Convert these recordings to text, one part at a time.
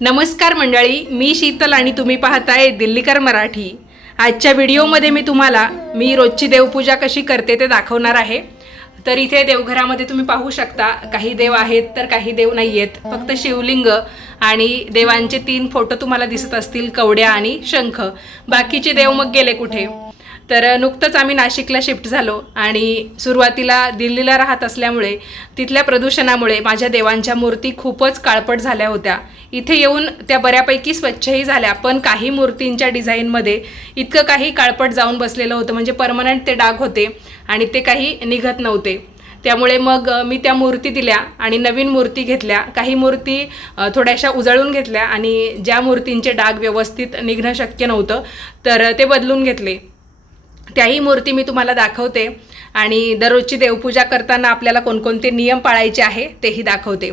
नमस्कार मंडळी मी शीतल आणि तुम्ही पाहताय दिल्लीकर मराठी. आजच्या व्हिडिओमध्ये मी तुम्हाला मी रोजची देवपूजा कशी करते ते दाखवणार आहे. तर इथे देवघरामध्ये तुम्ही पाहू शकता काही देव आहेत तर काही देव नाही आहेत फक्त शिवलिंग आणि देवांचे तीन फोटो तुम्हाला दिसत असतील कवड्या आणि शंख. बाकीचे देव मग गेले कुठे? तर नुकतंच आम्ही नाशिकला शिफ्ट झालो आणि सुरुवातीला दिल्लीला राहत असल्यामुळे तिथल्या प्रदूषणामुळे माझ्या देवांच्या मूर्ती खूपच काळपट झाल्या होत्या. इथे येऊन त्या बऱ्यापैकी स्वच्छही झाल्या पण काही मूर्तींच्या डिझाईनमध्ये इतकं काही काळपट जाऊन बसलेलं होतं. म्हणजे परमनंट ते डाग होते आणि ते काही निघत नव्हते. त्यामुळे मग मी त्या मूर्ती दिल्या आणि नवीन मूर्ती घेतल्या. काही मूर्ती थोड्याशा उजळून घेतल्या आणि ज्या मूर्तींचे डाग व्यवस्थित निघणं शक्य नव्हतं तर ते बदलून घेतले. त्याही मूर्ती मी तुम्हाला दाखवते. आणि दररोजची देवपूजा करताना आपल्याला कोणकोणते नियम पाळायचे आहे तेही दाखवते.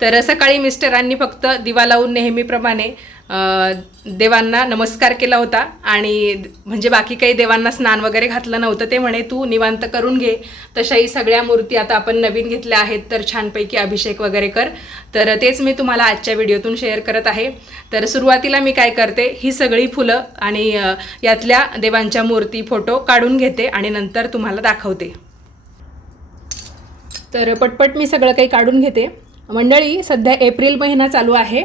तर सकाळी मिस्टरांनी फक्त दिवा लावून नेहमीप्रमाणे देवांना नमस्कार केला होता आणि म्हणजे बाकी काही देवांना स्नान वगैरे घातलं नव्हतं ते म्हणे तू निवांत करून घे. तशाही सगळ्या मूर्ती आता आपण नवीन घेतल्या आहेत तर छानपैकी अभिषेक वगैरे कर. तर तेच मी तुम्हाला आजच्या व्हिडिओतून शेअर करत आहे. तर सुरुवातीला मी काय करते ही सगळी फुलं आणि यातल्या देवांच्या मूर्ती फोटो काढून घेते आणि नंतर तुम्हाला दाखवते. तर पटपट मी सगळं काही काढून घेते. मंडळी सध्या एप्रिल महिना चालू आहे.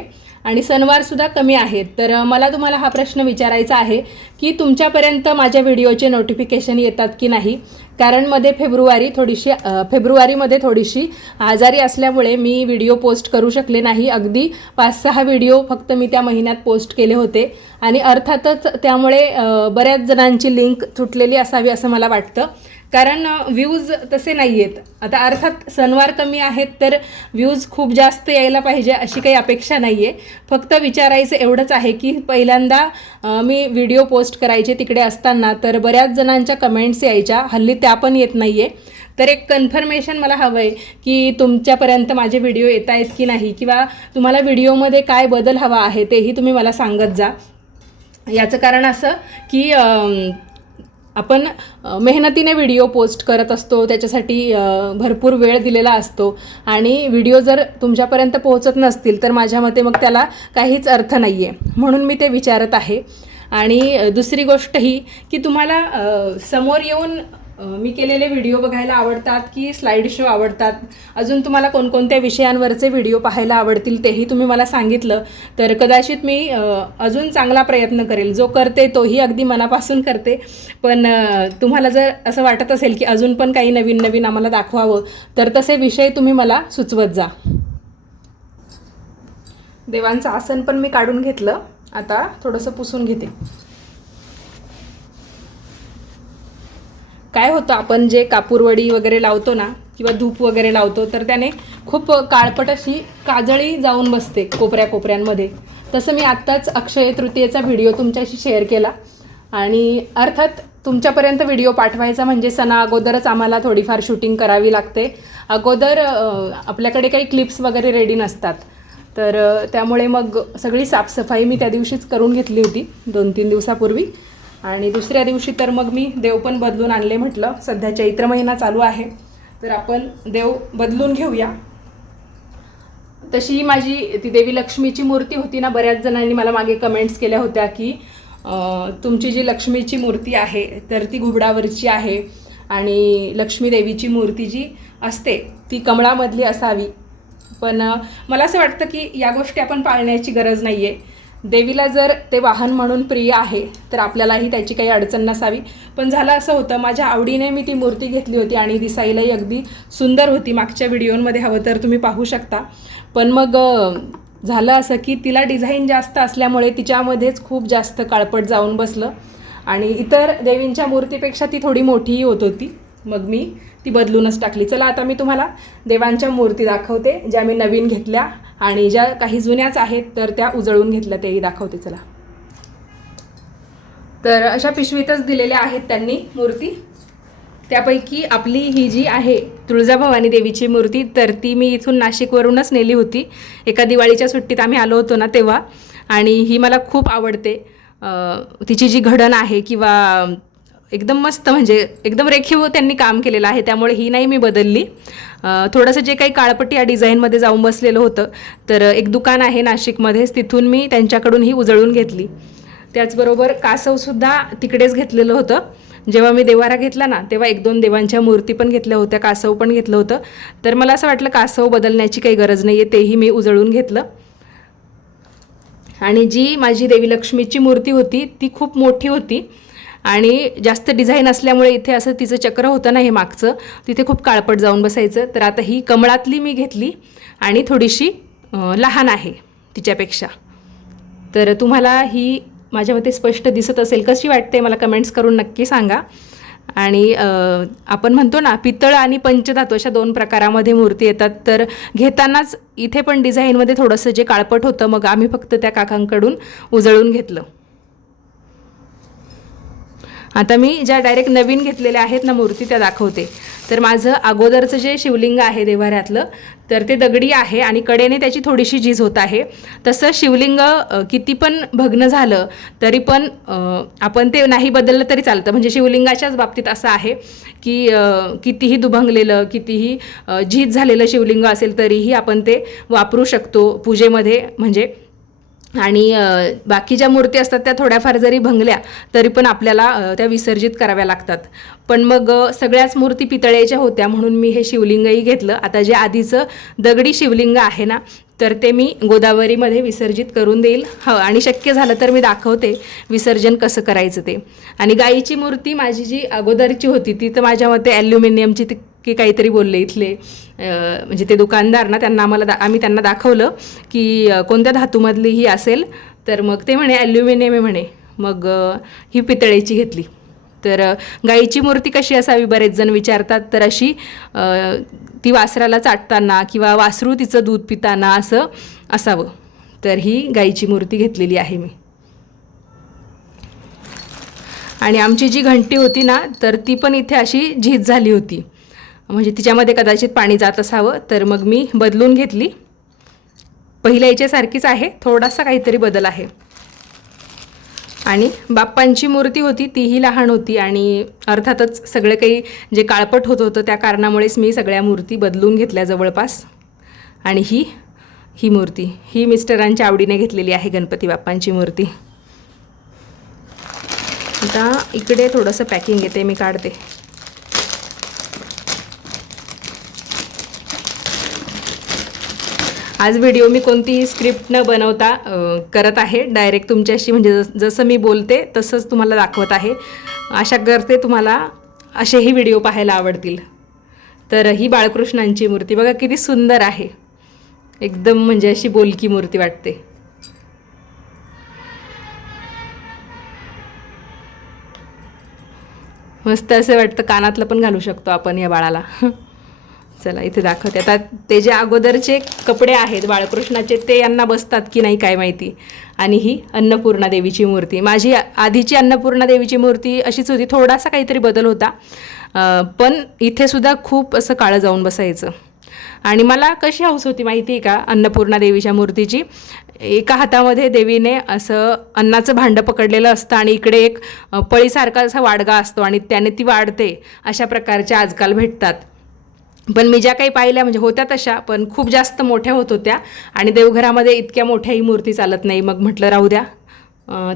आणि सणवारसुद्धा कमी आहेत. तर मला तुम्हाला हा प्रश्न विचारायचा आहे की तुमच्यापर्यंत माझ्या व्हिडिओचे नोटिफिकेशन येतात की नाही? कारण मध्ये फेब्रुवारी थोडीशी फेब्रुवारीमध्ये थोडीशी आजारी असल्यामुळे मी व्हिडिओ पोस्ट करू शकले नाही. अगदी पाच सहा व्हिडिओ फक्त मी त्या महिन्यात पोस्ट केले होते. आणि अर्थातच त्यामुळे बऱ्याच जणांची लिंक तुटलेली असावी असं मला वाटतं. कारण व्ह्यूज तसे नाही आहेत आता अर्थात सणवार कमी आहेत तर व्ह्यूज खूप जास्त यायला पाहिजे अशी काही अपेक्षा नाही आहे फक्त विचारायचं एवढंच आहे की पहिल्यांदा मी व्हिडिओ पोस्ट करायचे तिकडे असताना तर बऱ्याच जणांच्या कमेंट्स यायच्या. हल्ली त्या पण येत नाही आहे तर एक कन्फर्मेशन मला हवं आहे की तुमच्यापर्यंत माझे व्हिडिओ येत आहेत की नाही? किंवा तुम्हाला व्हिडिओमध्ये काय बदल हवा आहे तेही तुम्ही मला सांगत जा. याचं कारण असं की आपण मेहनतीने व्हिडिओ पोस्ट करत असतो त्याच्यासाठी भरपूर वेळ दिलेला असतो. आणि व्हिडिओ जर तुमच्यापर्यंत पोहोचत नसतील तर माझ्या मते मग त्याला काहीच अर्थ नाही आहे म्हणून मी ते विचारत आहे. आणि दुसरी गोष्ट ही की तुम्हाला समोर येऊन मी केलेले व्हिडिओ बघायला आवडतात की स्लाईड शो आवडतात? अजून तुम्हाला कोणकोणत्या विषयांवरचे व्हिडिओ पाहायला आवडतील तेही तुम्ही मला सांगितलं. तर कदाचित मी अजून चांगला प्रयत्न करेल. जो करते तोही अगदी मनापासून करते. पण तुम्हाला जर असं वाटत असेल की अजून पण काही नवीन नवीन आम्हाला दाखवावं तर तसे विषय तुम्ही मला सुचवत जा. देवांचं आसन पण मी काढून घेतलं. आता थोडंसं पुसून घेते. काय होतं आपण जे कापूरवडी वगैरे लावतो ना किंवा धूप वगैरे लावतो तर त्याने खूप काळपट अशी काजळी जाऊन बसते कोपऱ्या कोपऱ्यांमध्ये. तसं मी आत्ताच अक्षय तृतीयेचा व्हिडिओ तुमच्याशी शेअर केला. आणि अर्थात तुमच्यापर्यंत व्हिडिओ पाठवायचा म्हणजे सणा अगोदरच आम्हाला थोडीफार शूटिंग करावी लागते. अगोदर आपल्याकडे काही क्लिप्स वगैरे रेडी नसतात. तर त्यामुळे मग सगळी साफसफाई मी त्या दिवशीच करून घेतली होती दोन तीन दिवसापूर्वी. आणि दुसऱ्या दिवशी तर मग मी देव पण बदलून आणले म्हटलं. सध्या चैत्र महिना चालू आहे. तर आपण देव बदलून घेऊया. तशी माझी ती देवी लक्ष्मीची मूर्ती होती ना बऱ्याच जणांनी मला मागे कमेंट्स केल्या होत्या की तुमची जी लक्ष्मीची मूर्ती आहे तर ती घुबडावरची आहे आणि लक्ष्मी देवीची मूर्ती जी असते ती कमळामधली असावी. पण मला असं वाटतं की या गोष्टी आपण पाळण्याची गरज नाही आहे देवीला जर ते वाहन म्हणून प्रिय आहे तर आपल्यालाही त्याची काही अडचण नसावी. पण झालं असं होतं माझ्या आवडीने मी ती मूर्ती घेतली होती आणि दिसायलाही अगदी सुंदर होती. मागच्या व्हिडिओमध्ये हवं तर तुम्ही पाहू शकता. पण मग झालं असं की तिला डिझाईन जास्त असल्यामुळे तिच्यामध्येच खूप जास्त काळपट जाऊन बसलं. आणि इतर देवींच्या मूर्तीपेक्षा ती थोडी मोठीही होत होती. मग मी ती बदलूनच टाकली. चला आता मी तुम्हाला देवांच्या मूर्ती दाखवते ज्या मी नवीन घेतल्या. आणि ज्या काही जुन्याच आहेत तर त्या उजळून घेतल्या तेही दाखवते चला. तर अशा पिशवीतच दिलेल्या आहेत त्यांनी मूर्ती. त्यापैकी आपली ही जी आहे तुळजाभवानी देवीची मूर्ती तर ती मी इथून नाशिकवरूनच नेली होती. एका दिवाळीच्या सुट्टीत आम्ही आलो होतो ना तेव्हा. आणि ही मला खूप आवडते. तिची जी घडण आहे किंवा एकदम मस्त म्हणजे एकदम रेखीव त्यांनी काम केलेलं आहे त्यामुळे ही नाही मी बदलली. थोडंसं जे काही काळपट्टी या डिझाईनमध्ये जाऊन बसलेलं होतं तर एक दुकान आहे नाशिकमध्येच तिथून मी त्यांच्याकडून ही उजळून घेतली. त्याचबरोबर कासवसुद्धा तिकडेच घेतलेलं होतं. जेव्हा मी देवारा घेतला ना तेव्हा एक दोन देवांच्या मूर्ती पण घेतल्या होत्या कासव पण घेतलं होतं. तर मला असं वाटलं कासव बदलण्याची काही गरज नाही आहे तेही मी उजळून घेतलं. आणि जी माझी देवी लक्ष्मीची मूर्ती होती ती खूप मोठी होती. आणि जास्त डिझाईन असल्यामुळे इथे असं तिचं चक्र होतं ना हे मागचं तिथे खूप काळपट जाऊन बसायचं. तर आता ही कमळातली मी घेतली आणि थोडीशी लहान आहे तिच्यापेक्षा. तर तुम्हाला ही माझ्या मते स्पष्ट दिसत असेल. कशी वाटते मला कमेंट्स करून नक्की सांगा. आणि आपण म्हणतो ना पितळ आणि पंचधातू अशा दोन प्रकारामध्ये मूर्ती येतात. तर घेतानाच इथे पण डिझाईनमध्ये थोडंसं जे काळपट होतं मग आम्ही फक्त त्या काकांकडून उजळून घेतलं. आता मी ज्या डायरेक्ट नवीन घेतलेल्या आहेत ना मूर्ती त्या दाखवते. तर माझं अगोदरचं जे शिवलिंग आहे देवाऱ्यातलं तर ते दगडी आहे आणि कडेने त्याची थोडीशी झीज होत आहे. तसं शिवलिंग किती पण भग्न झालं तरी पण आपण ते नाही बदललं तरी चालतं. म्हणजे शिवलिंगाच्याच बाबतीत असं आहे की कितीही दुभंगलेलं कितीही झीज झालेलं शिवलिंग असेल तरीही आपण ते वापरू शकतो पूजेमध्ये. म्हणजे आणि बाकी ज्या मूर्ती असतात त्या थोड्याफार जरी भंगल्या तरी पण आपल्याला त्या विसर्जित कराव्या लागतात. पण मग सगळ्याच मूर्ती पितळेच्या होत्या म्हणून मी हे शिवलिंगही घेतलं. आता जे आधीचं दगडी शिवलिंग आहे ना तर ते मी गोदावरीमध्ये विसर्जित करून देईल. ह आणि शक्य झालं तर मी दाखवते विसर्जन कसं करायचं ते. आणि गाईची मूर्ती माझी जी अगोदरची होती ती तर माझ्या मते ॲल्युमिनियमची ती की काहीतरी बोलले इथले. म्हणजे ते दुकानदार ना त्यांना आम्हाला दा आम्ही त्यांना दाखवलं की कोणत्या धातूमधली ही असेल. तर मग ते म्हणे ॲल्युमिनियम आहे म्हणे. मग ही पितळेची घेतली. तर गाईची मूर्ती कशी असावी? बरेच जण विचारतात. तर अशी ती वासराला चाटताना किंवा वासरू तिचं दूध पिताना असं असावं. तर ही गाईची मूर्ती घेतलेली आहे मी. आणि आमची जी घंटी होती ना तर ती पण इथे अशी झीज झाली होती. म्हणजे तिच्यामध्ये कदाचित पाणी जात असावं तर मग मी बदलून घेतली. पहिल्या याच्यासारखीच आहे थोडासा काहीतरी बदल आहे. आणि बाप्पांची मूर्ती होती तीही लहान होती आणि अर्थातच सगळं काही जे काळपट होत होतं त्या कारणामुळेच मी सगळ्या मूर्ती बदलून घेतल्या जवळपास. आणि ही ही मूर्ती ही मिस्टरांच्या आवडीने घेतलेली आहे गणपती बाप्पांची मूर्ती. आता इकडे थोडंसं पॅकिंग येते मी काढते. आज व्हिडिओ मी कोणतीही स्क्रिप्ट न बनवता करत आहे. डायरेक्ट तुमच्याशी म्हणजे जस- जसं मी बोलते तसंच तुम्हाला दाखवत आहे. आशा करते तुम्हाला असेही व्हिडिओ पाहायला आवडतील. तर ही बाळकृष्णांची मूर्ती. बघा किती सुंदर आहे. एकदम म्हणजे अशी बोलकी मूर्ती वाटते. मस्त असं वाटतं कानातलं पण घालू शकतो आपण या बाळाला. चला इथे दाखवते. आता ते जे अगोदरचे कपडे आहेत बाळकृष्णाचे ते यांना बसतात की नाही काय माहिती. आणि ही अन्नपूर्णा देवीची मूर्ती. माझी आधीची अन्नपूर्णा देवीची मूर्ती अशीच होती थोडासा काहीतरी बदल होता. पण इथे सुद्धा खूप असं काळं जाऊन बसायचं. आणि मला कशी हौस होती माहिती आहे का अन्नपूर्णा देवीच्या मूर्तीची? एका हातामध्ये देवीने असं अन्नाचं भांडं पकडलेलं असतं आणि इकडे एक पळीसारखा असा वाडगा असतो आणि त्याने ती वाढते अशा प्रकारच्या आजकाल भेटतात. पण मी ज्या काही पाहिल्या म्हणजे होत्या तशा पण खूप जास्त मोठ्या होत होत्या. आणि देवघरामध्ये इतक्या मोठ्याही मूर्ती चालत नाही. मग म्हटलं राहू द्या.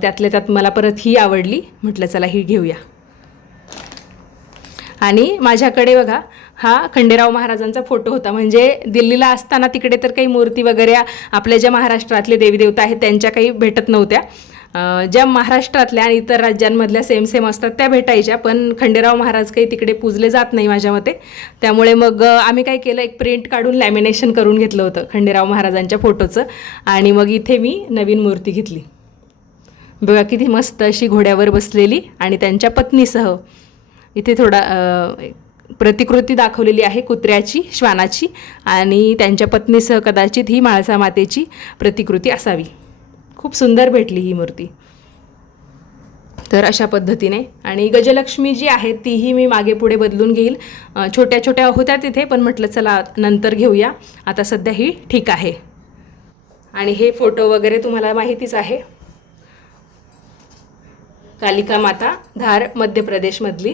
त्यातल्या त्यात मला परत ही आवडली. म्हटलं चला ही घेऊया. आणि माझ्याकडे बघा हा खंडेराव महाराजांचा फोटो होता. म्हणजे दिल्लीला असताना तिकडे तर काही मूर्ती वगैरे आपल्या ज्या महाराष्ट्रातले देवी देवता आहेत त्यांच्या काही भेटत नव्हत्या. ज्या महाराष्ट्रातल्या आणि इतर राज्यांमधल्या सेम सेम असतात त्या भेटायच्या. पण खंडेराव महाराज काही तिकडे पूजले जात नाही माझ्या मते. त्यामुळे मग आम्ही काय केलं एक प्रिंट काढून लॅमिनेशन करून घेतलं होतं खंडेराव महाराजांच्या फोटोचं आणि मग इथे मी नवीन मूर्ती घेतली. बघा किती मस्त अशी घोड्यावर बसलेली आणि त्यांच्या पत्नीसह इथे थोडा प्रतिकृती दाखवलेली आहे कुत्र्याची श्वानाची. आणि त्यांच्या पत्नीसह कदाचित ही माळसा मातेची प्रतिकृती असावी. खूप सुंदर भेटली ही मूर्ती. तर अशा पद्धतीने. आणि गजलक्ष्मी जी आहे तीही मी मागे पुढे बदलून घेईल. छोट्या छोट्या होत्या तिथे पण म्हटलं चला नंतर घेऊया. आता सध्या ही ठीक आहे. आणि हे फोटो वगैरे तुम्हाला माहितीच आहे. कालिका माता धार मध्य प्रदेशमधली.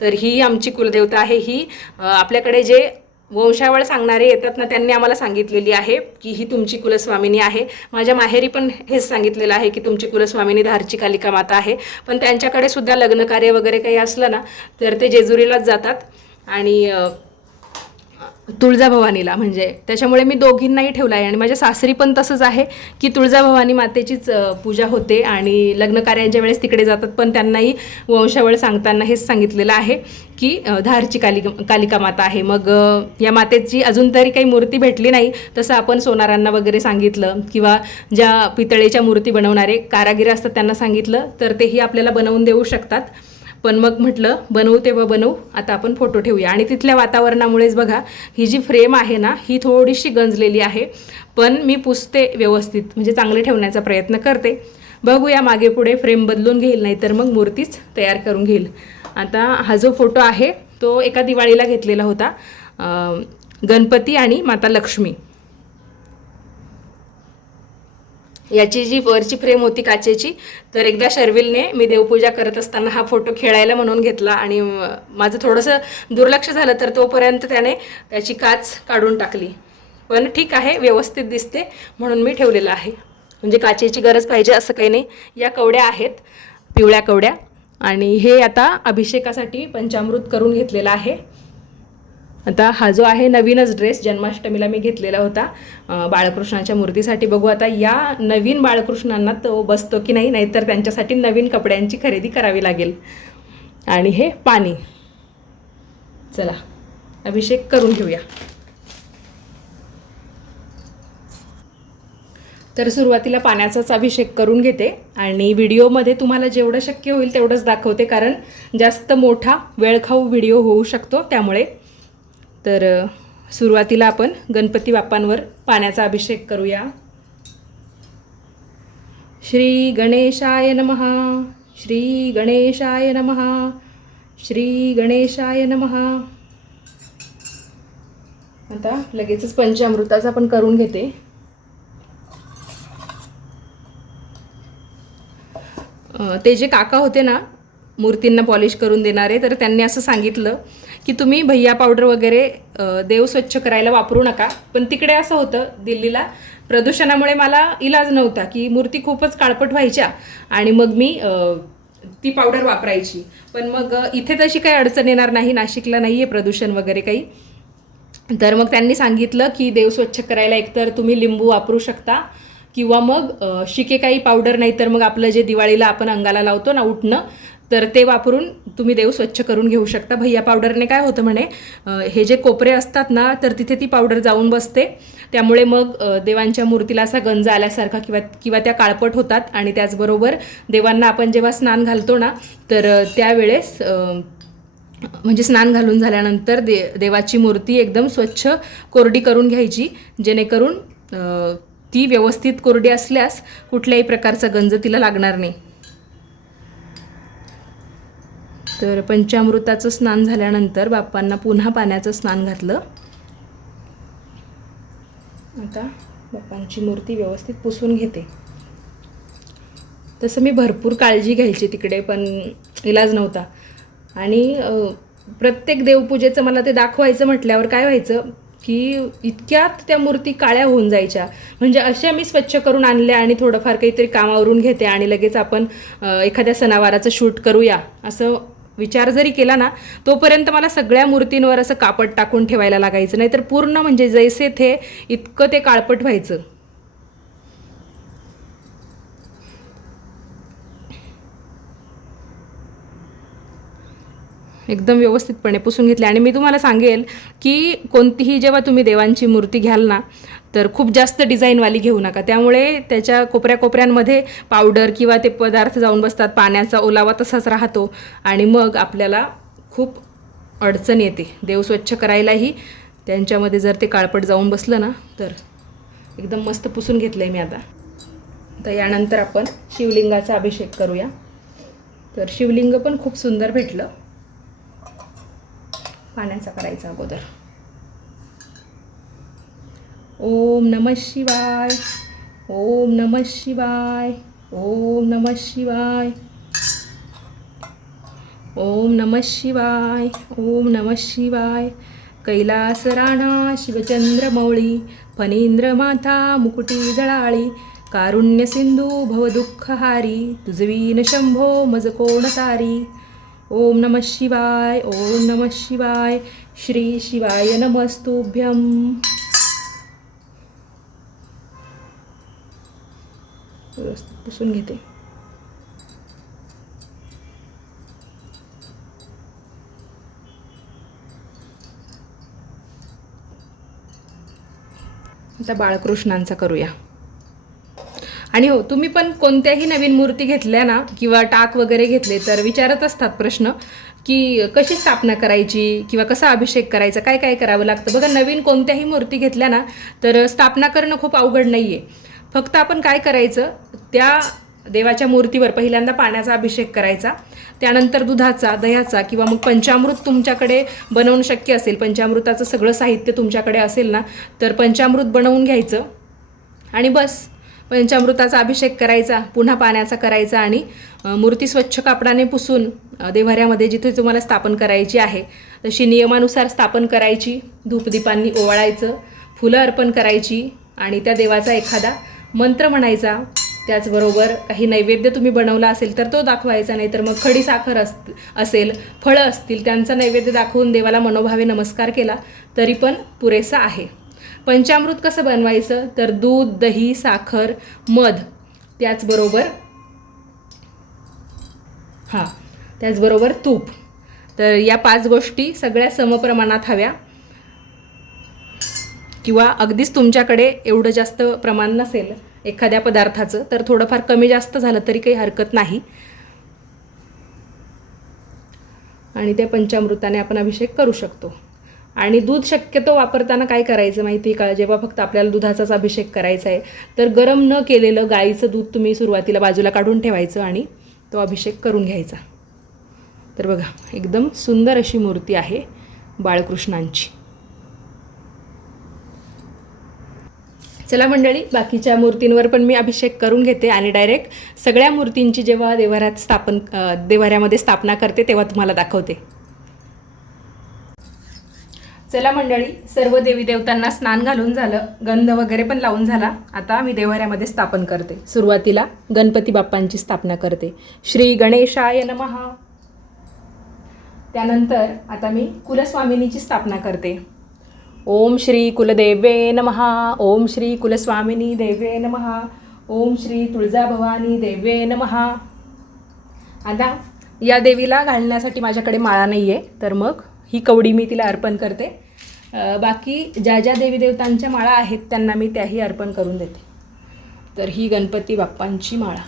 तर ही आमची कुलदेवता आहे. ही आपल्याकडे जे वंशावळ सांगणारे येतात ना त्यांनी आम्हाला सांगितलेली आहे की ही तुमची कुलस्वामिनी आहे. माझ्या माहेरी पण हेच सांगितलेलं आहे की तुमची कुलस्वामिनी धारची कालिका माता आहे. पण त्यांच्याकडे सुद्धा लग्नकार्य वगैरे काही असलं ना तर ते जेजुरीलाच जातात. आणि तुळजाभवानीला. म्हणजे त्याच्यामुळे मी दोघींनाही ठेवलं आहे आणि माझ्या सासरी पण तसंच आहे की तुळजाभवानी मातेचीच पूजा होते आणि लग्नकार्यांच्या वेळेस तिकडे जातात. पण त्यांनाही वंशावळ सांगताना हेच सांगितलेलं आहे की धारची कालिका कालिका माता आहे. मग या मातेची अजून तरी काही मूर्ती भेटली नाही. तसं आपण सोनारांना वगैरे सांगितलं किंवा ज्या पितळेच्या मूर्ती बनवणारे कारागिर असतात त्यांना सांगितलं. तर तेही आपल्याला बनवून देऊ शकतात. पण मग म्हटलं बनवू तेव्हा बनवू आता आपण फोटो ठेवूया. आणि तिथल्या वातावरणामुळेच बघा ही जी फ्रेम आहे ना ही थोडीशी गंजलेली आहे. पण मी पुसते व्यवस्थित म्हणजे चांगले ठेवण्याचा प्रयत्न करते. बघूया मागे पुढे फ्रेम बदलून घेईल नाही तर मग मूर्तीच तयार करून घेईल. आता हा जो फोटो आहे तो एका दिवाळीला घेतलेला होता गणपती आणि माता लक्ष्मी. याची जी वरची फ्रेम होती काचेची तर एकदा शर्विलने मी देवपूजा करत असताना हा फोटो खेळायला म्हणून घेतला आणि माझं थोडंसं दुर्लक्ष झालं तर तोपर्यंत त्याने त्याची काच काढून टाकली. पण ठीक आहे व्यवस्थित दिसते म्हणून मी ठेवलेलं आहे. म्हणजे काचेची गरज पाहिजे असं काही नाही. या कवड्या आहेत पिवळ्या कवड्या. आणि हे आता अभिषेकासाठी पंचामृत करून घेतलेलं आहे. आता हा जो आहे नवीनच ड्रेस जन्माष्टमीला मी घेतलेला होता. बाळकृष्णाच्या मूर्तीसाठी बघू आता या नवीन बाळकृष्णांना तो बसतो की नाही नाहीतर त्यांच्यासाठी नवीन कपड्यांची खरेदी करावी लागेल. आणि हे पाणी. चला अभिषेक करून घेऊया. तर सुरुवातीला पाण्याचाच अभिषेक करून घेते आणि व्हिडिओमध्ये तुम्हाला जेवढं शक्य होईल तेवढंच दाखवते कारण जास्त मोठा वेळखाऊ व्हिडिओ होऊ शकतो त्यामुळे तर सुरुवातीला आपण गणपती बाप्पांवर पाण्याचा अभिषेक करूया. श्री गणेशाय नमः श्री गणेशाय नमहा श्री गणेशाय नमहा आता लगेचच पंचामृताचा पण करून घेते. ते जे काका होते ना मूर्तींना पॉलिश करून देणारे तर त्यांनी असं सांगितलं की तुम्ही भैया पावडर वगैरे देव स्वच्छ करायला वापरू नका. पण तिकडे असं होतं दिल्लीला प्रदूषणामुळे मला इलाज नव्हता की मूर्ती खूपच काळपट व्हायच्या आणि मग मी ती पावडर वापरायची. पण मग इथे तशी काही अडचण येणार नाही नाशिकला नाही आहे प्रदूषण वगैरे काही. तर मग त्यांनी सांगितलं की देव स्वच्छ करायला एकतर तुम्ही लिंबू वापरू शकता किंवा मग शिके शिकेकाई पावडर नाही तर मग आपलं जे दिवाळीला आपण अंगाला लावतो ना उठणं तर ते वापरून तुम्ही देव स्वच्छ करून घेऊ शकता. भैया पावडरने काय होतं म्हणे हे जे कोपरे असतात ना तर तिथे ती पावडर जाऊन बसते. त्यामुळे मग देवांच्या मूर्तीला असा गंज आल्यासारखा किंवा किंवा त्या काळपट होतात आणि त्याचबरोबर देवांना आपण जेव्हा स्नान घालतो ना तर त्यावेळेस म्हणजे स्नान घालून झाल्यानंतर दे देवाची मूर्ती एकदम स्वच्छ कोरडी करून घ्यायची जेणेकरून ती व्यवस्थित कोरडी असल्यास कुठल्याही प्रकारचा गंज तिला लागणार नाही. तर पंचामृताचं स्नान झाल्यानंतर बाप्पांना पुन्हा पाण्याचं स्नान घातलं. आता बाप्पांची मूर्ती व्यवस्थित पुसून घेते. तसं मी भरपूर काळजी घ्यायची तिकडे पण इलाज नव्हता. आणि प्रत्येक देवपूजेचं मला ते दाखवायचं म्हटल्यावर काय व्हायचं की इतक्यात त्या मूर्ती काळ्या होऊन जायच्या. म्हणजे अशा मी स्वच्छ करून आणल्या आणि थोडंफार काहीतरी कामावरून घेते आणि लगेच आपण एखाद्या सणावाराचं शूट करूया असं विचार जरी केला ना तोपर्यंत मला सगळ्या मूर्तींवर असं कापड टाकून ठेवायला लागायचं. नाहीतर पूर्ण म्हणजे जैसे थे इतकं ते काळपट व्हायचं. एकदम व्यवस्थितपणे पुसून घेतले. आणि मी तुम्हाला सांगेल की कोणतीही जेव्हा तुम्ही देवांची मूर्ती घ्याल ना तर खूप जास्त डिझाईनवाली घेऊ नका. त्यामुळे त्याच्या कोपऱ्या कोपऱ्यांमध्ये पावडर किंवा ते पदार्थ जाऊन बसतात पाण्याचा ओलावा तसाच राहतो आणि मग आपल्याला खूप अडचण येते. देव स्वच्छ करायलाही. त्यांच्यामध्ये जर ते काळपट जाऊन बसलं ना तर एकदम मस्त पुसून घेतलं आहे मी आता. तर यानंतर आपण शिवलिंगाचा अभिषेक करूया. तर शिवलिंग पण खूप सुंदर भेटलं. पाण्याचा करायचा अगोदर. ओम नम शिवाय ओम नम शिवाय ओम नम शिवाय ओम नमः शिवाय ओम नमः शिवाय। कैलास राणा शिवचंद्र मौळी फणींद्र माथा मुकुटी जळाळी कारुण्य सिंधू भवदुःखहारी तुझवीन शंभो मज कोण तारी। ओम नमः शिवाय ओम नमः शिवाय श्री शिवाय नमस्तुभ्यम। व्यवस्थित पुसून घेते. आता बाळकृष्णांचा करूया. आणि हो तुम्ही पण कोणत्याही नवीन मूर्ती घेतल्या ना किंवा टाक वगैरे घेतले तर विचारत असतात प्रश्न की कशी स्थापना करायची किंवा कसा अभिषेक करायचा काय काय करावं लागतं? बघा नवीन कोणत्याही मूर्ती घेतल्या ना तर स्थापना करणं खूप अवघड नाही आहे फक्त आपण काय करायचं त्या देवाच्या मूर्तीवर पहिल्यांदा पाण्याचा अभिषेक करायचा. त्यानंतर दुधाचा दह्याचा किंवा मग पंचामृत तुमच्याकडे बनवणं शक्य असेल पंचामृताचं सगळं साहित्य तुमच्याकडे असेल ना तर पंचामृत बनवून घ्यायचं. आणि बस पंचामृताचा अभिषेक करायचा पुन्हा पाण्याचा करायचा आणि मूर्ती स्वच्छ कापडाने पुसून अ, देव्हाऱ्यामध्ये जिथे तुम्हाला स्थापन करायची आहे तशी नियमानुसार स्थापन करायची. धूपदीपांनी ओवाळायचं फुलं अर्पण करायची आणि त्या देवाचा एखादा मंत्र म्हणायचा. त्याचबरोबर काही नैवेद्य तुम्ही बनवला असेल तर तो दाखवायचा नाही तर मग खडी साखर अस असेल फळं असतील त्यांचा नैवेद्य दाखवून देवाला मनोभावे नमस्कार केला तरी पण पुरेसा आहे. पंचामृत कसं बनवायचं? तर दूध दही साखर मध त्याचबरोबर हां त्याचबरोबर तूप. तर या पाच गोष्टी सगळ्या समप्रमाणात हव्या. किंवा अगदीच तुमच्याकडे एवढं जास्त प्रमाण नसेल एखाद्या पदार्थाचं तर थोडंफार कमी जास्त झालं तरी काही हरकत नाही. आणि त्या पंचामृताने आपण अभिषेक करू शकतो. आणि दूध शक्यतो वापरताना काय करायचं माहिती आहे का? जेव्हा फक्त आपल्याला दुधाचाच अभिषेक करायचा आहे तर गरम न केलेलं गाईचं दूध तुम्ही सुरुवातीला बाजूला काढून ठेवायचं आणि तो अभिषेक करून घ्यायचा. तर बघा एकदम सुंदर अशी मूर्ती आहे बाळकृष्णांची. चला मंडळी बाकीच्या मूर्तींवर पण मी अभिषेक करून घेते आणि डायरेक्ट सगळ्या मूर्तींची जेव्हा देवाऱ्यात स्थापन देवाऱ्यामध्ये स्थापना करते तेव्हा तुम्हाला दाखवते. चला मंडळी सर्व देवी देवतांना स्नान घालून झालं गंध वगैरे पण लावून झाला. आता मी देवाऱ्यामध्ये स्थापन करते. सुरुवातीला गणपती बाप्पांची स्थापना करते. श्री गणेशाय नमहा त्यानंतर आता मी कुलस्वामिनीची स्थापना करते. ओम श्री कुलदेवे नमहा ओम श्री कुलस्वामिनी देवे नमहा ओम श्री तुळजाभवानी देवे नमहा आता या देवीला घालण्यासाठी माझ्याकडे माळा नाही आहे तर मग ही कवडी मी तिला अर्पण करते. बाकी ज्या ज्या देवी देवतांच्या माळा आहेत त्यांना मी त्याही अर्पण करून देते. तर ही गणपती बाप्पांची माळा.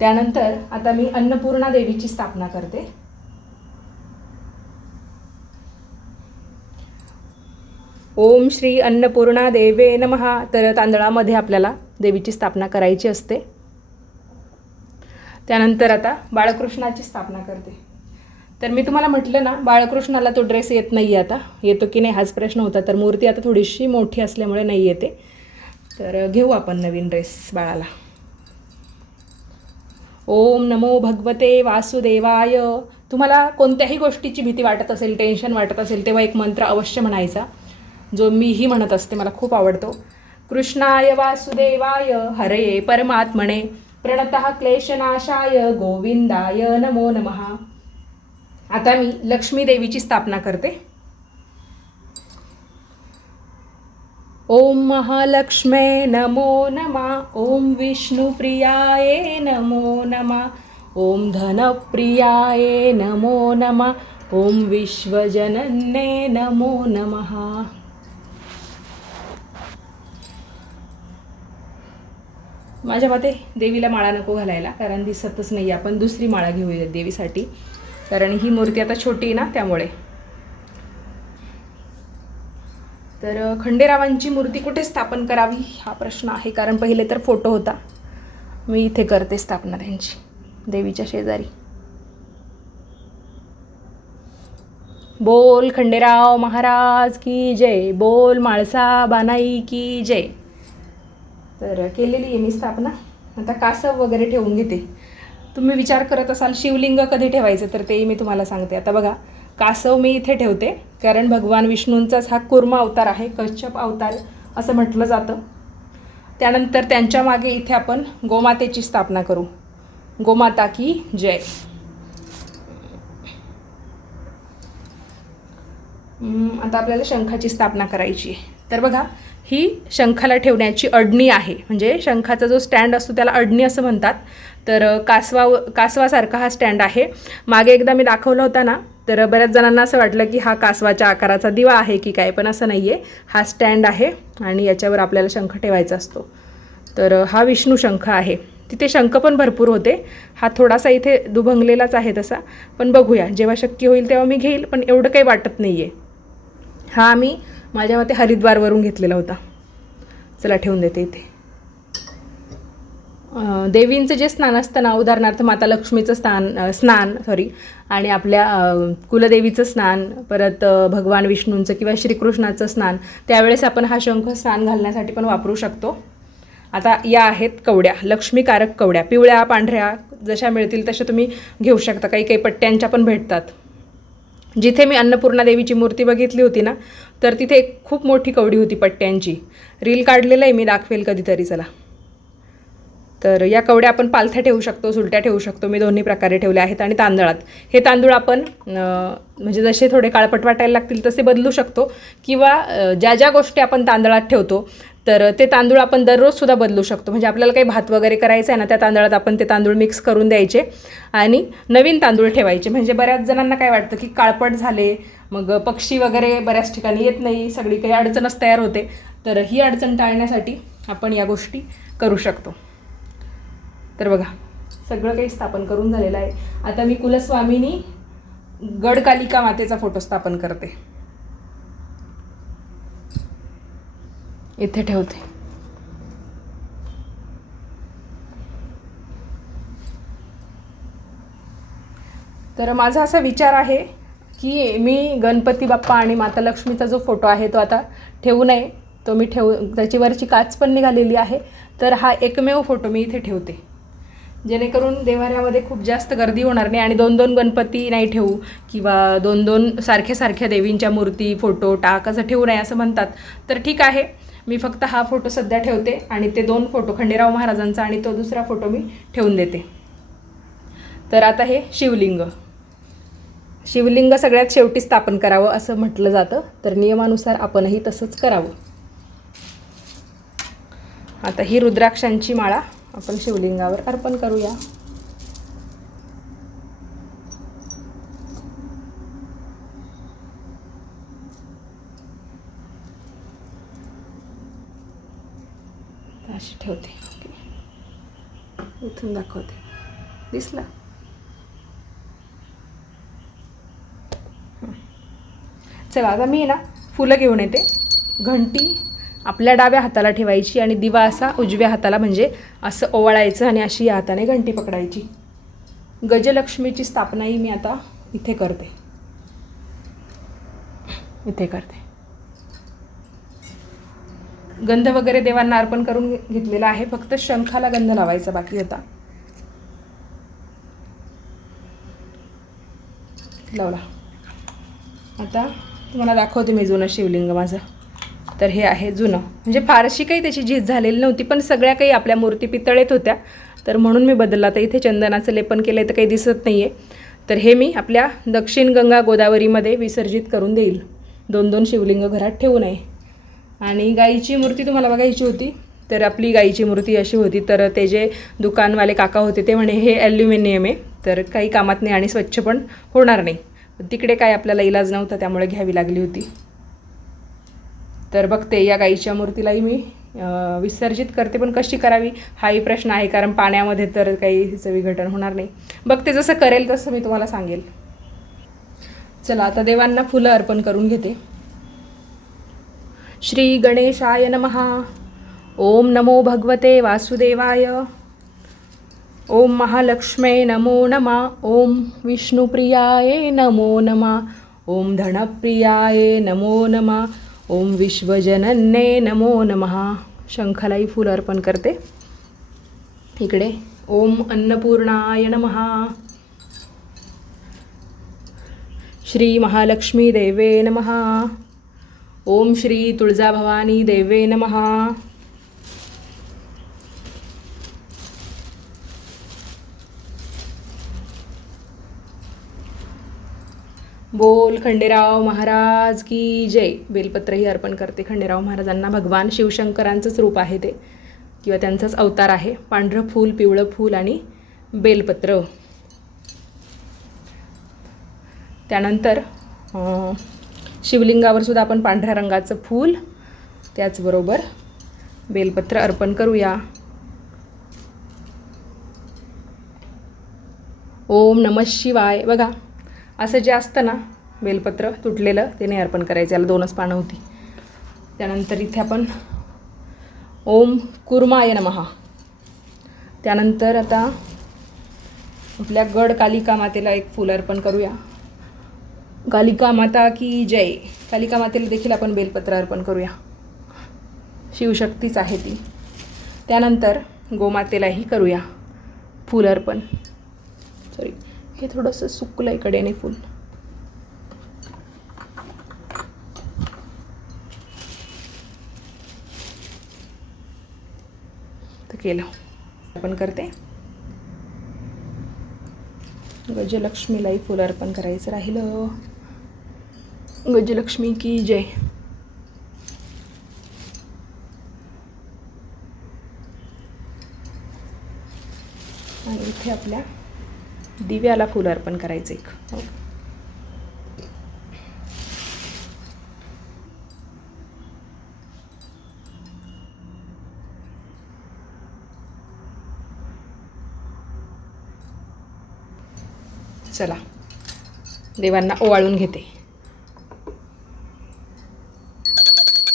त्यानंतर आता मी अन्नपूर्णा देवीची स्थापना करते. ओम श्री अन्नपूर्णा देवे नमहा तर तांदळामध्ये आपल्याला देवीची स्थापना करायची असते. त्यानंतर आता बाळकृष्णाची स्थापना करते. तर मी तुम्हाला म्हटलं ना बाळकृष्णाला तो ड्रेस येत नाही आहे आता. येतो की नाही हाच प्रश्न होता. तर मूर्ती आता थोडीशी मोठी असल्यामुळे नाही येते. तर घेऊ आपण नवीन ड्रेस बाळाला. ओम नमो भगवते वासुदेवाय. तुम्हाला कोणत्याही गोष्टीची भीती वाटत असेल टेन्शन वाटत असेल तेव्हा एक मंत्र अवश्य म्हणायचा. जो मीही म्हणत असते मला खूप आवडतो. कृष्णाय वासुदेवाय हरये परमात्मने प्रणत क्लेशनाशाय गोविंदाय नमो नमः. आता मी लक्ष्मी देवीची स्थापना करते. ओम महालक्ष्मे नमो नमा. ओम विष्णुप्रियाये नमो नमा. ओम धनप्रियाये नमो नमा. ओम विश्वजनन्ये नमो नमः. माझ्या मते देवीला माळा नको घालायला कारण दिसतच नाही आपण दुसरी माळा घेऊया देवीसाठी. कारण ही मूर्ती आता छोटी आहे ना त्यामुळे. तर खंडेरावांची मूर्ती कुठे स्थापन करावी? हा प्रश्न आहे कारण पहिले तर फोटो होता. मी इथे करते स्थापना त्यांची देवीच्या शेजारी. बोल खंडेराव महाराज की जय. बोल माळसा बानाई की जय. तर केलेली आहे मी स्थापना. आता कासव वगैरे ठेवून घेते. तुम्ही विचार करत असाल शिवलिंग कधी ठेवायचं? तर तेही मी तुम्हाला सांगते. आता बघा कासव मी इथे ठेवते. कारण भगवान विष्णूंचाच हा कुर्मा अवतार आहे कच्छप अवतार असं म्हटलं जातं. त्यानंतर त्यांच्या मागे इथे आपण गोमातेची स्थापना करू. गोमाता की जय. आता आपल्याला शंखाची स्थापना करायची आहे. तर बघा ही शंखाला ठेवण्याची अडणी आहे. म्हणजे शंखाचा जो स्टँड असतो त्याला अडणी असं म्हणतात. तर कासवा कासवासारखा हा स्टँड आहे. मागे एकदा मी दाखवला होता ना तर बऱ्याच जणांना असं वाटलं की हा कासवाच्या आकाराचा दिवा आहे की काय पण असं नाही आहे हा स्टँड आहे आणि याच्यावर आपल्याला शंख ठेवायचा असतो. तर हा विष्णू शंख आहे. तिथे शंख पण भरपूर होते. हा थोडासा इथे दुभंगलेलाच आहे तसा. पण बघूया जेव्हा शक्य होईल तेव्हा मी घेईल पण एवढं काही वाटत नाही आहे हा आम्ही माझ्या मते हरिद्वारवरून घेतलेला होता. चला ठेवून देते इथे. देवींचं जे स्नान असतं ना उदाहरणार्थ माता लक्ष्मीचं स्नान स्नान सॉरी आणि आपल्या कुलदेवीचं स्नान परत भगवान विष्णूंचं किंवा श्रीकृष्णाचं स्नान त्यावेळेस आपण हा शंख स्नान घालण्यासाठी पण वापरू शकतो. आता या आहेत कवड्या लक्ष्मीकारक कवड्या पिवळ्या पांढऱ्या जशा मिळतील तशा तुम्ही घेऊ शकता. काही काही पट्ट्यांच्या पण भेटतात. जिथे मी अन्नपूर्णा देवीची मूर्ती बघितली होती ना तर तिथे एक खूप मोठी कवडी होती पट्ट्यांची. रील काढलेलं आहे मी दाखवेल कधीतरी चला. तर या कवड्या आपण पालथ्या ठेवू शकतो सुलट्या ठेवू शकतो मी दोन्ही प्रकारे ठेवले आहेत आणि तांदळात. हे तांदूळ आपण म्हणजे जसे थोडे काळपट वाटायला लागतील तसे बदलू शकतो किंवा ज्या ज्या गोष्टी आपण तांदळात ठेवतो तर ते तांदूळ आपण दररोजसुद्धा बदलू शकतो. म्हणजे आपल्याला काही भात वगैरे करायचं आहे ना त्या तांदळात आपण ते तांदूळ मिक्स करून द्यायचे आणि नवीन तांदूळ ठेवायचे. म्हणजे बऱ्याच जणांना काय वाटतं की काळपट झाले मग पक्षी वगैरे बऱ्याच ठिकाणी येत नाही सगळी काही अडचणच तयार होते. तर ही अडचण टाळण्यासाठी आपण या गोष्टी करू शकतो. तर बघा सगळं काही स्थापन करून झालेलं आहे. आता मी कुलस्वामीनी गडकालिका मातेचा फोटो स्थापन करते. इथे ठेवते. तर माझा असा विचार आहे की मी गणपती बाप्पा आणि माता लक्ष्मीचा जो फोटो आहे तो आता ठेवू नये. तो मी ठेवू त्याची वरची काच पण निघालेली आहे. तर हा एकमेव फोटो मी इथे ठेवते. जेणेकरून देवाऱ्यामध्ये खूप जास्त गर्दी होणार नाही आणि दोन दोन गणपती नाही ठेवू किंवा दोन दोन सारख्या सारख्या देवींच्या मूर्ती फोटो टाक असं ठेवू नये असं म्हणतात. तर ठीक आहे. मी फक्त हा फोटो सध्या ठेवते आणि ते दोन फोटो खंडेराव महाराजांचा आणि तो दुसरा फोटो मी ठेवून देते. तर आता हे शिवलिंग. शिवलिंग सगळ्यात शेवटी स्थापन करावं असं म्हटलं जातं. तर नियमानुसार आपणही तसंच करावं. आता ही रुद्राक्षांची माळा आपण शिवलिंगावर अर्पण करूया अशी ठेवते ओके इथून दाखवते. दिसला? चला आता मी ना फुलं घेऊन येते. घंटी आपल्या डाव्या हाताला ठेवायची आणि दिवा असा उजव्या हाताला म्हणजे असं ओवाळायचं आणि अशी या हाताने घंटी पकडायची. गजलक्ष्मीची स्थापनाही मी आता इथे करते. इथे करते. गंध वगैरे देवांना अर्पण करून घे- घेतलेला आहे. फक्त शंखाला गंध लावायचा बाकी होता. लावला. आता तुम्हाला दाखवते मी जुनं शिवलिंग माझं. तर हे आहे जुनं. म्हणजे फारशी काही त्याची झीज झालेली नव्हती पण सगळ्या काही आपल्या मूर्ती पितळेत होत्या. तर म्हणून मी बदलला. तर इथे चंदनाचं लेपन केलं आहे तर काही दिसत नाही आहे तर हे मी आपल्या दक्षिण गंगा गोदावरीमध्ये विसर्जित करून देईल. दोन दोन शिवलिंग घरात ठेवू नये. आणि गाईची मूर्ती तुम्हाला बघायची होती तर आपली गाईची मूर्ती अशी होती. तर ते जे दुकानवाले काका होते ते म्हणे हे ॲल्युमिनियम आहे तर काही कामात नाही आणि स्वच्छ पण होणार नाही. तिकडे काय आपल्याला इलाज नव्हता त्यामुळे घ्यावी लागली होती. तर बघते या गाईच्या मूर्तीलाही मी विसर्जित करते पण कशी करावी हाही प्रश्न आहे कारण पाण्यामध्ये तर काही हिचं विघटन होणार नाही. बघते जसं करेल तसं मी तुम्हाला सांगेल. चला आता देवांना फुलं अर्पण करून घेते. श्री गणेशाय नमः। ओम नमो भगवते वासुदेवाय। ओम महालक्ष्मे नमो नमः। ओम विष्णुप्रियाय नमो नमः। ओम धनप्रियाय नमो नमः। ओम विश्वजनन्ये नमो नमः। शंखालाही फूल अर्पण करते। इकडे ओम अन्नपूर्णाय नमहा श्री महालक्ष्मी देवे नमहा ओम श्री तुळजाभवानी देवे नमहा बोल खंडेराव महाराज की जय. बेलपत्रही अर्पण करते खंडेराव महाराजांना. भगवान शिवशंकरांचंच रूप आहे ते. किंवा त्यांचाच अवतार आहे. पांढरं फूल पिवळं फूल आणि बेलपत्र. त्यानंतर शिवलिंगावर सुद्धा आपण पांढऱ्या रंगाचं फूल त्याचबरोबर बेलपत्र अर्पण करूया. ओम नम शिवाय. बघा असं जे असतं ना बेलपत्र तुटलेलं ते नाही अर्पण करायचं याला दोनच पानं होती. त्यानंतर इथे आपण ओम कुर्माय नमहा त्यानंतर आता आपल्या गड कालिका मातेला एक फूल अर्पण करूया. कालिका माता की जय. कालिका मातेला देखील आपण बेलपत्र अर्पण करूया. शिवशक्तीच आहे ती. त्यानंतर गोमातेलाही करूया. फूल अर्पण. सॉरी हे थोडंसं सुकलं आहे कडेने फूल. तर केलं. अर्पण करते. गजलक्ष्मीलाही फुल अर्पण करायचं राहिलं. गजलक्ष्मी की जय. आणि इथे आपल्या दिव्याला फुलं अर्पण करायचं एक. हो. चला. देवांना ओवाळून घेते.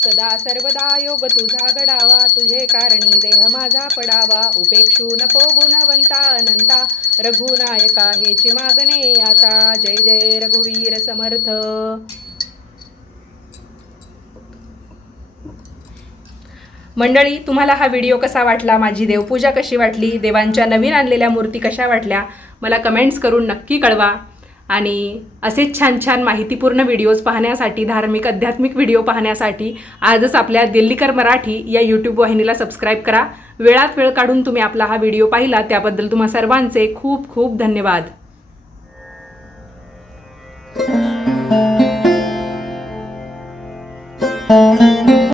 सदा सर्वदा योग तुझा घडावा तुझे कारणी देह माझा पडावा. उपेक्षू नको गुणवंता अनंता. रघुनायका हेची मागणे आता. जय जय रघुवीर समर्थ. मंडळी तुम्हाला हा व्हिडिओ कसा वाटला? माझी देवपूजा कशी वाटली? देवांच्या नवीन आणलेल्या मूर्ती कशा वाटल्या? मला कमेंट्स करून नक्की कळवा. आणि असेच छान छान माहितीपूर्ण व्हिडिओज पाहण्यासाठी धार्मिक आध्यात्मिक व्हिडिओ पाहण्यासाठी आजच आपल्या दिल्लीकर मराठी या यूट्यूब वाहिनीला सबस्क्राईब करा वेळात वेळ काढून तुम्ही आपला हा व्हिडिओ पाहिला त्याबद्दल तुम्हा सर्वांचे खूप खूप धन्यवाद